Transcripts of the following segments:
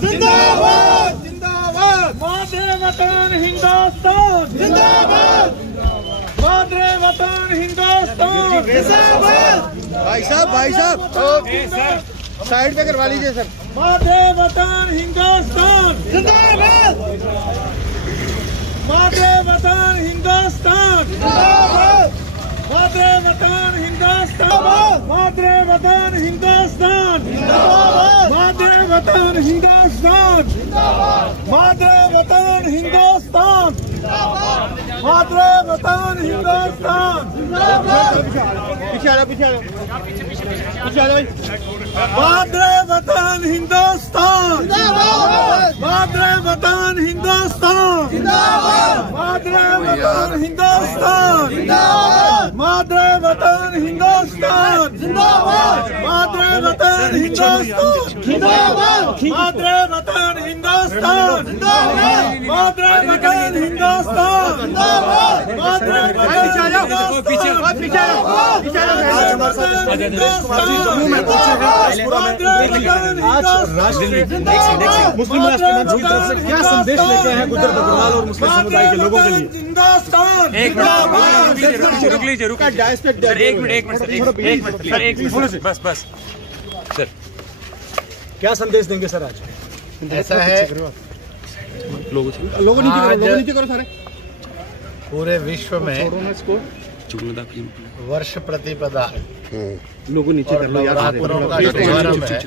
जिंदाबाद जिंदाबाद। मादरे वतन हिंदुस्तान जिंदाबाद। मादरे वतन हिंदुस्तान जिंदाबाद। भाई साहब साइड पे करवा लीजिए सर। मादरे वतन हिंदुस्तान जिंदाबाद। मादरे वतन हिंदुस्तान जिंदाबाद। मादरे वतन हिंदुस्तान मादरे वतन हिंदुस्तान मादरे वतन हिंदुस्तान मादरे वतन हिंदुस्तान मादरे वतन हिंदुस्तान। पीछे आ जाओ मादरे वतन हिंदुस्तान मादरे वतन हिंदुस्तान मादरे वतन हिंदुस्तान मादरे वतन हिंदुस्तान मादरे वतन हिंदुस्तान मादरे वतन हिंदुस्तान मादरे वतन हिंदुस्तान मादरे मुस्लिम राष्ट्र मंच की तरफ से क्या संदेश लेते हैं गुजर बकरवाल और मुस्लिम समुदाय के लोगों के लिए? एक मिनट रुक लीजिए एक मिनट बस सर क्या संदेश देंगे सर आज? ऐसा है लोगों नीचे करो सारे। पूरे विश्व में वर्ष प्रतिपदा लोगों नीचे कर लो यार। नवरात्रों का शुभारंभ है।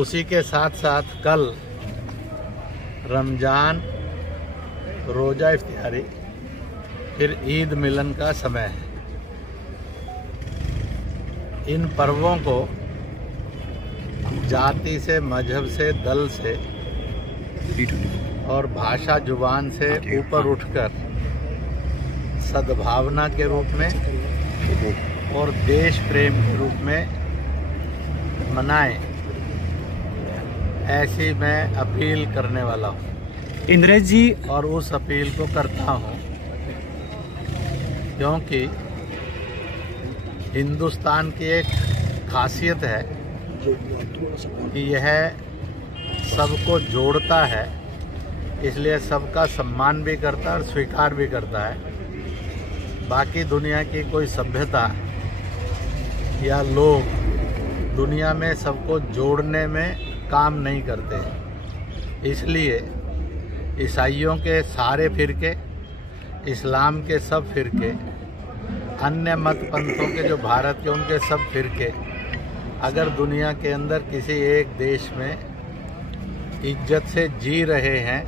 उसी के साथ साथ कल रमजान रोजा इफ्तियारी फिर ईद मिलन का समय है। इन पर्वों को जाति से, मजहब से, दल से और भाषा जुबान से ऊपर उठकर सद्भावना के रूप में और देश प्रेम के रूप में मनाएं, ऐसी मैं अपील करने वाला हूं। इंद्रेश जी और उस अपील को करता हूं क्योंकि हिंदुस्तान की एक खासियत है कि यह सबको जोड़ता है, इसलिए सबका सम्मान भी करता है और स्वीकार भी करता है। बाकी दुनिया की कोई सभ्यता या लोग दुनिया में सबको जोड़ने में काम नहीं करते हैं। इसलिए ईसाइयों के सारे फिरके, इस्लाम के सब फिरके, अन्य मत पंथों के जो भारत के उनके सब फिरके अगर दुनिया के अंदर किसी एक देश में इज्जत से जी रहे हैं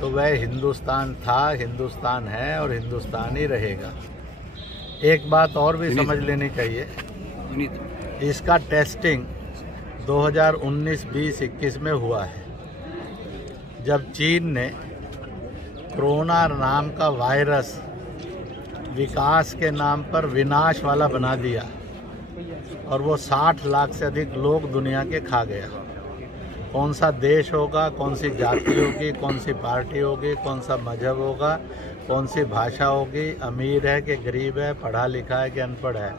तो वह हिंदुस्तान था, हिंदुस्तान है और हिंदुस्तान ही रहेगा। एक बात और भी समझ लेनी चाहिए, इसका टेस्टिंग 2019, 20, 21 में हुआ है, जब चीन ने कोरोना नाम का वायरस विकास के नाम पर विनाश वाला बना दिया और वो 60 लाख से अधिक लोग दुनिया के खा गया। कौन सा देश होगा, कौन सी जाति होगी, कौन सी पार्टी होगी, कौन सा मजहब होगा, कौन सी भाषा होगी, अमीर है कि गरीब है, पढ़ा लिखा है कि अनपढ़ है,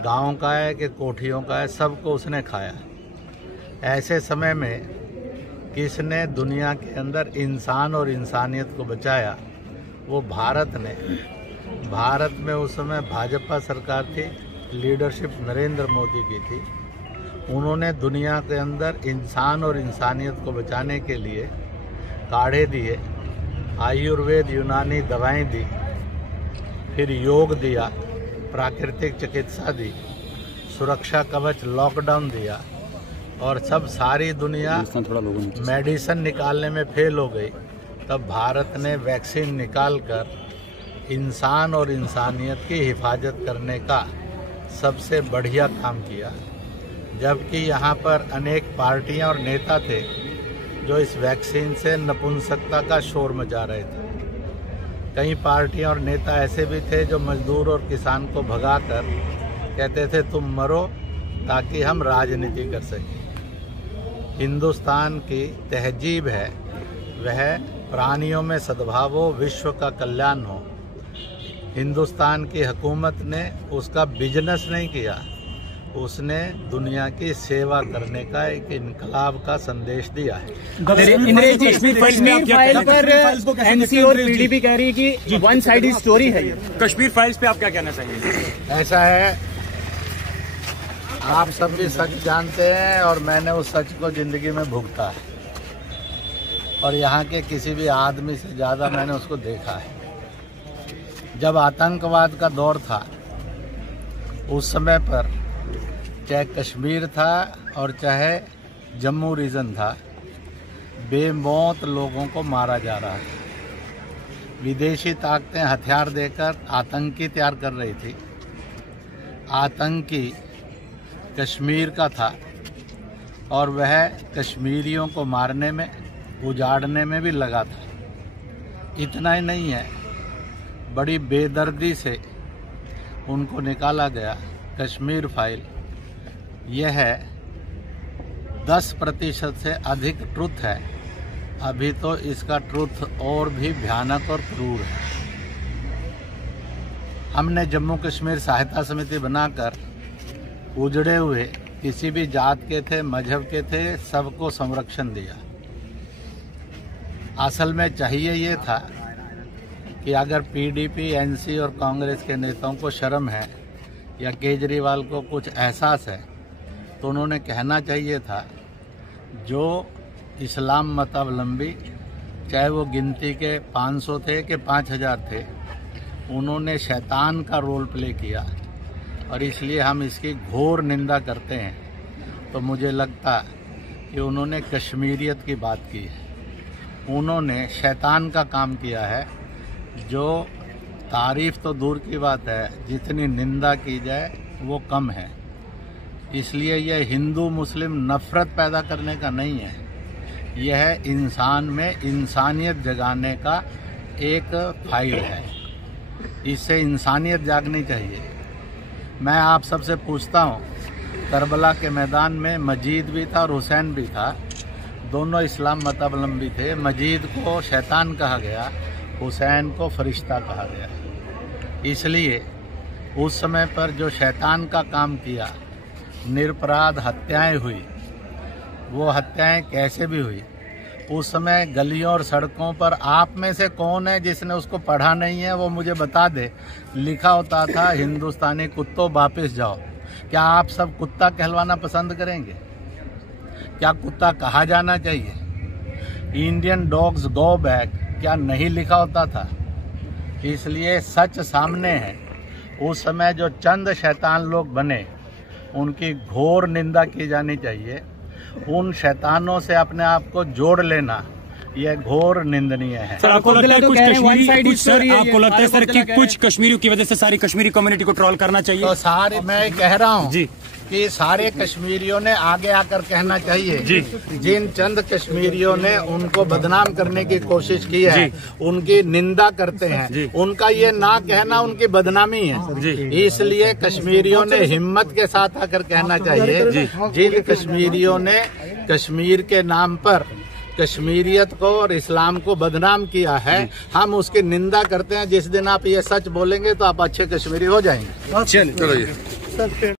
गांव का है कि कोठियों का है, सबको उसने खाया। ऐसे समय में किसने दुनिया के अंदर इंसान और इंसानियत को बचाया? वो भारत ने। भारत में उस समय भाजपा सरकार थी, लीडरशिप नरेंद्र मोदी की थी। उन्होंने दुनिया के अंदर इंसान और इंसानियत को बचाने के लिए काढ़े दिए, आयुर्वेद यूनानी दवाएं दी, फिर योग दिया, प्राकृतिक चिकित्सा दी, सुरक्षा कवच लॉकडाउन दिया और सब सारी दुनिया मेडिसिन निकालने में फेल हो गई। तब भारत ने वैक्सीन निकालकर इंसान और इंसानियत की हिफाजत करने का सबसे बढ़िया काम किया। जबकि यहाँ पर अनेक पार्टियां और नेता थे जो इस वैक्सीन से नपुंसकता का शोर मचा रहे थे। कई पार्टियां और नेता ऐसे भी थे जो मजदूर और किसान को भगाकर कहते थे तुम मरो ताकि हम राजनीति कर सकें। हिंदुस्तान की तहजीब है वह प्राणियों में सद्भाव हो, विश्व का कल्याण हो। हिंदुस्तान की हुकूमत ने उसका बिजनेस नहीं किया, उसने दुनिया की सेवा करने का एक इनकलाब का संदेश दिया है। कश्मीर फाइल पर एनसी और पीडीपी कह रही है कि वन साइड स्टोरी है ये। कश्मीर फाइल्स पे आप क्या कहना चाहेंगे? ऐसा है, आप सब भी सच जानते हैं और मैंने उस सच को जिंदगी में भुगता है और यहाँ के किसी भी आदमी से ज़्यादा मैंने उसको देखा है। जब आतंकवाद का दौर था उस समय पर चाहे कश्मीर था और चाहे जम्मू रीजन था, बेमौत लोगों को मारा जा रहा था। विदेशी ताकतें हथियार देकर आतंकी तैयार कर रही थी। आतंकी कश्मीर का था और वह कश्मीरियों को मारने में, उजाड़ने में भी लगा था। इतना ही नहीं है, बड़ी बेदर्दी से उनको निकाला गया। कश्मीर फाइल यह 10% से अधिक ट्रुथ है। अभी तो इसका ट्रुथ और भी भयानक और क्रूर है। हमने जम्मू कश्मीर सहायता समिति बनाकर उजड़े हुए किसी भी जात के थे, मजहब के थे, सबको संरक्षण दिया। असल में चाहिए ये था कि अगर पीडीपी, एनसी और कांग्रेस के नेताओं को शर्म है या केजरीवाल को कुछ एहसास है तो उन्होंने कहना चाहिए था, जो इस्लाम मतावलंबी, चाहे वो गिनती के 500 थे कि 5000 थे, उन्होंने शैतान का रोल प्ले किया और इसलिए हम इसकी घोर निंदा करते हैं। तो मुझे लगता कि उन्होंने कश्मीरियत की बात की है, उन्होंने शैतान का काम किया है। जो तारीफ तो दूर की बात है, जितनी निंदा की जाए वो कम है। इसलिए यह हिंदू मुस्लिम नफरत पैदा करने का नहीं है, यह इंसान में इंसानियत जगाने का एक फाइल है। इससे इंसानियत जागनी चाहिए। मैं आप सबसे पूछता हूँ, करबला के मैदान में मजीद भी था और हुसैन भी था, दोनों इस्लाम मतावलंबी थे। मजीद को शैतान कहा गया, हुसैन को फरिश्ता कहा गया। इसलिए उस समय पर जो शैतान का काम किया, निरपराध हत्याएं हुई, वो हत्याएं कैसे भी हुई, उस समय गलियों और सड़कों पर आप में से कौन है जिसने उसको पढ़ा नहीं है, वो मुझे बता दे। लिखा होता था, हिंदुस्तानी कुत्तों वापस जाओ। क्या आप सब कुत्ता कहलवाना पसंद करेंगे? क्या कुत्ता कहा जाना चाहिए? इंडियन डॉग्स गो बैक क्या नहीं लिखा होता था? इसलिए सच सामने है। उस समय जो चंद शैतान लोग बने, उनकी घोर निंदा की जानी चाहिए। उन शैतानों से अपने आप को जोड़ लेना यह घोर निंदनीय है। सर, आपको लगता है कुछ कश्मीरी, आपको लगता है सर कि कुछ कश्मीरियों की वजह से सारी कश्मीरी कम्युनिटी को ट्रोल करना चाहिए? तो सारे, मैं कह रहा हूँ जी कि सारे कश्मीरियों ने आगे आकर कहना चाहिए जी। जिन चंद कश्मीरियों ने उनको बदनाम करने की कोशिश की है, उनकी निंदा करते हैं, उनका ये ना कहना उनकी बदनामी है जी। इसलिए कश्मीरियों ने हिम्मत के साथ आकर कहना चाहिए, जिन कश्मीरियों ने कश्मीर के नाम पर कश्मीरियत को और इस्लाम को बदनाम किया है, हम उसकी निंदा करते हैं। जिस दिन आप ये सच बोलेंगे तो आप अच्छे कश्मीरी हो जाएंगे। चलिए।